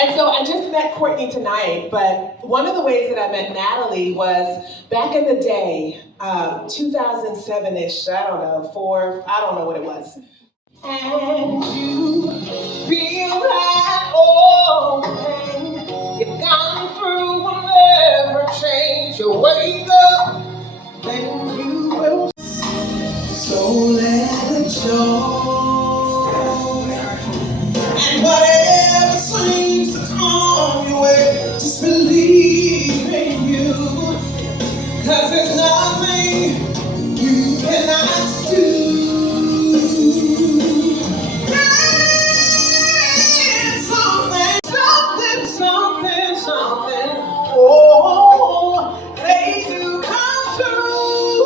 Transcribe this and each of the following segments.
And so I just met Courtney tonight, but one of the ways that I met Natalie was back in the day, 2007-ish, I don't know what it was. And you feel that old pain you've gone through will never change. You wake up, then you will. So let it show. And whatever seems to come your way, just believe in you. 'Cause there's nothing you cannot do. Something, oh, they do come true.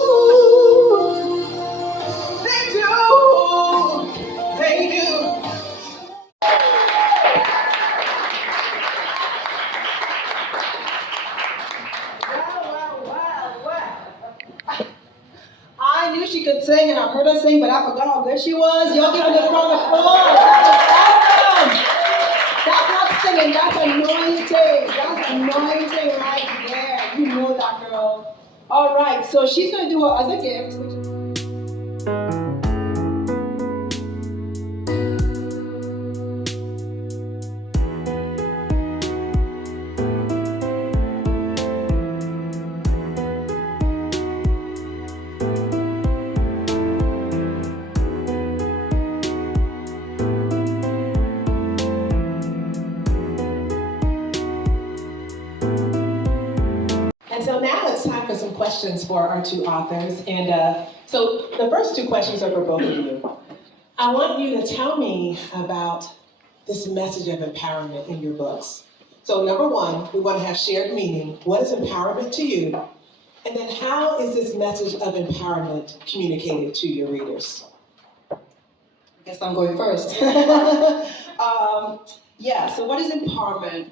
They do. Wow. I knew she could sing, and I heard her sing, but I forgot how good she was. Y'all give her a round of applause. That's not singing, that's anointing. That's anointing right there. You know that, girl. All right, so she's going to do her other gift, which is... And so now it's time for some questions for our two authors. And so the first two questions are for both of you. I want you to tell me about this message of empowerment in your books. So number one, we want to have shared meaning. What is empowerment to you? And then how is this message of empowerment communicated to your readers? I guess I'm going first. So what is empowerment?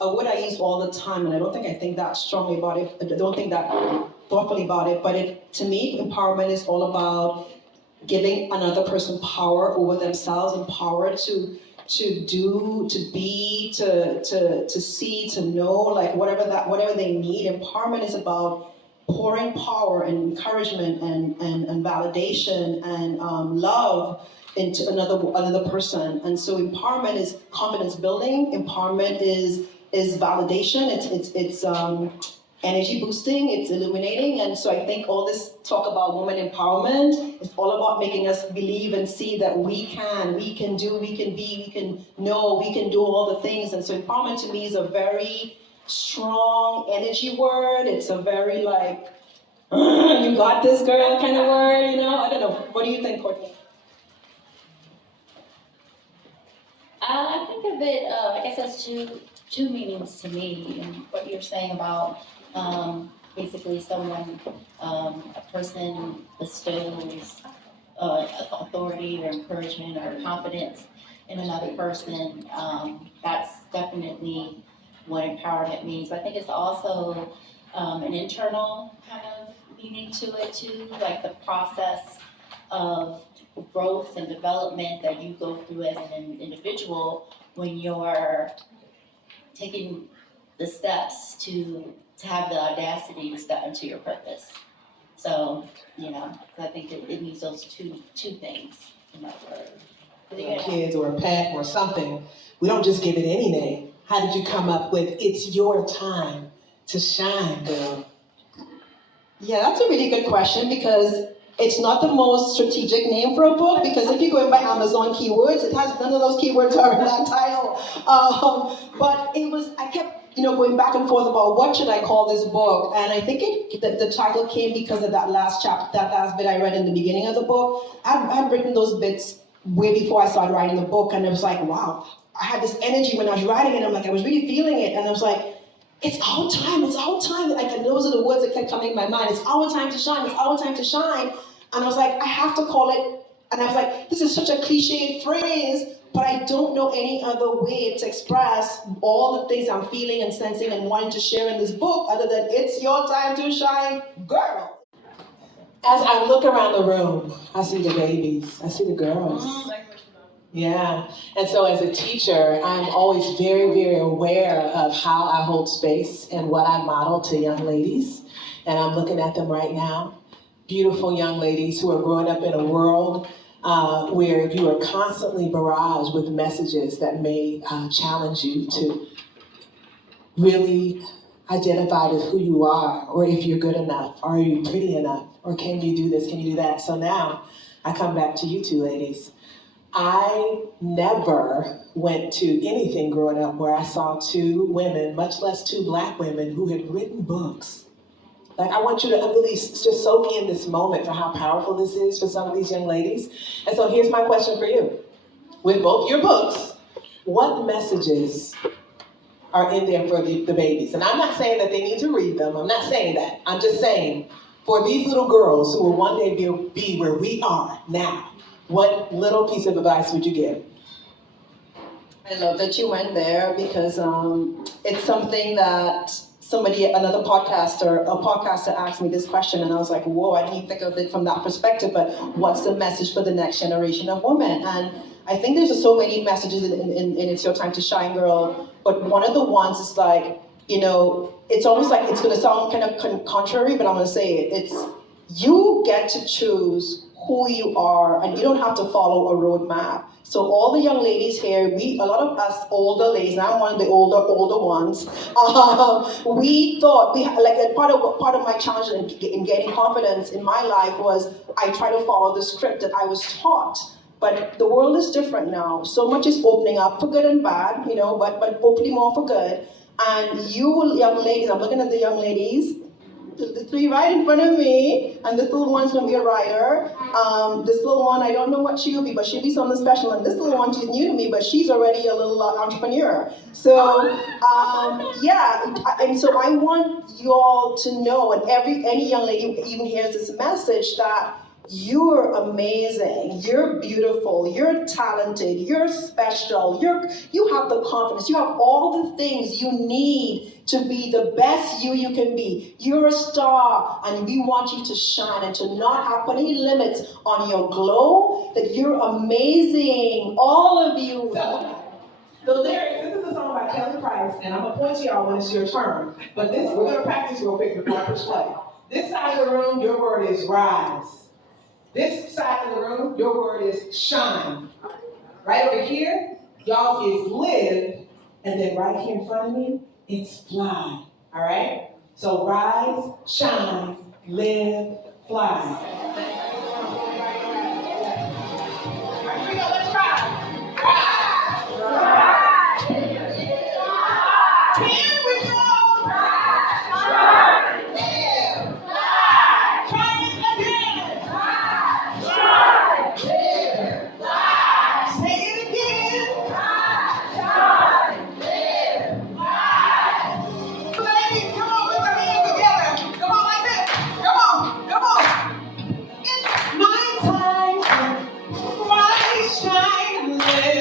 A word I use all the time, and I don't think that strongly about it. I don't think that thoughtfully about it. But to me, empowerment is all about giving another person power over themselves, and power to do, to be, to see, to know, like whatever they need. Empowerment is about pouring power and encouragement and validation and love into another person. And so empowerment is confidence building. Empowerment is validation. It's energy boosting. It's illuminating. And so I think all this talk about woman empowerment is all about making us believe and see that we can do, we can be, we can know, we can do all the things. And so empowerment to me is a very strong energy word. It's a very like, you got this, girl kind of word, you know? I don't know. What do you think, Courtney? I think of it, I guess that's two meanings to me. And what you're saying about basically someone, a person bestows authority either encouragement or confidence in another person. That's definitely what empowerment means. But I think it's also an internal kind of meaning to it too, like the process of growth and development that you go through as an individual when you're taking the steps to have the audacity to step into your purpose. So, I think it needs those two things in that word. A kid or a pet or something, we don't just give it any name. How did you come up with "it's your time to shine, girl"? Yeah, that's a really good question because it's not the most strategic name for a book, because if you go in by Amazon keywords, it has none of those keywords are in that title. But I kept going back and forth about what should I call this book, and I think the title came because of that last bit I read in the beginning of the book. I had written those bits way before I started writing the book, and it was like, wow, I had this energy when I was writing it. I'm like, I was really feeling it, and I was like, it's our time, it's our time. Like, and those are the words that kept coming in my mind. It's our time to shine, it's our time to shine. And I was like, I have to call it, and I was like, this is such a cliche phrase, but I don't know any other way to express all the things I'm feeling and sensing and wanting to share in this book other than it's your time to shine, girl. As I look around the room, I see the babies, I see the girls. Yeah, and so as a teacher, I'm always very, very aware of how I hold space and what I model to young ladies. And I'm looking at them right now. Beautiful young ladies who are growing up in a world where you are constantly barraged with messages that may challenge you to really identify with who you are, or if you're good enough, or are you pretty enough, or can you do this, can you do that? So now I come back to you two ladies. I never went to anything growing up where I saw two women, much less two Black women, who had written books. Like, I want you to really just soak in this moment for how powerful this is for some of these young ladies. And so here's my question for you. With both your books, what messages are in there for the babies? And I'm not saying that they need to read them. I'm not saying that. I'm just saying, for these little girls who will one day be where we are now, what little piece of advice would you give? I love that you went there because it's something that another podcaster asked me this question, and I was like, whoa, I didn't think of it from that perspective, but what's the message for the next generation of women? And I think there's just so many messages in It's Your Time to Shine, girl, but one of the ones is like, it's almost like it's going to sound kind of contrary, but I'm going to say it. It's, you get to choose who you are, and you don't have to follow a roadmap. So all the young ladies here, a lot of us older ladies, and I'm one of the older ones, we thought, part of my challenge in getting confidence in my life was I try to follow the script that I was taught. But the world is different now. So much is opening up for good and bad, but hopefully more for good. And you young ladies, I'm looking at the young ladies, the three right in front of me, and this little one's gonna be a writer. This little one, I don't know what she'll be, but she'll be something special. And this little one, she's new to me, but she's already a little entrepreneur. So, and so I want you all to know, and any young lady who even hears this message, that you're amazing, you're beautiful, you're talented, you're special, you have the confidence, you have all the things you need to be the best you can be. You're a star, and we want you to shine and to not put any limits on your glow, that you're amazing, all of you. The lyrics, this is a song by Kelly Price, and I'm going to point to y'all when it's your turn. But we're going to practice real quick before I push play. This side of the room, your word is rise. This side of the room, your word is shine. Right over here, y'all is live, and then right here in front of me, it's fly. All right? So rise, shine, live, fly. All right, here we go. Let's try. Rise, rise, here we go. Rise, shine, live, fly. Try it again. Rise, shine, live, fly. Say it again. Rise, shine, live, fly. Ladies, come on, put your hands together. Come on, like this. Come on, come on. timeless.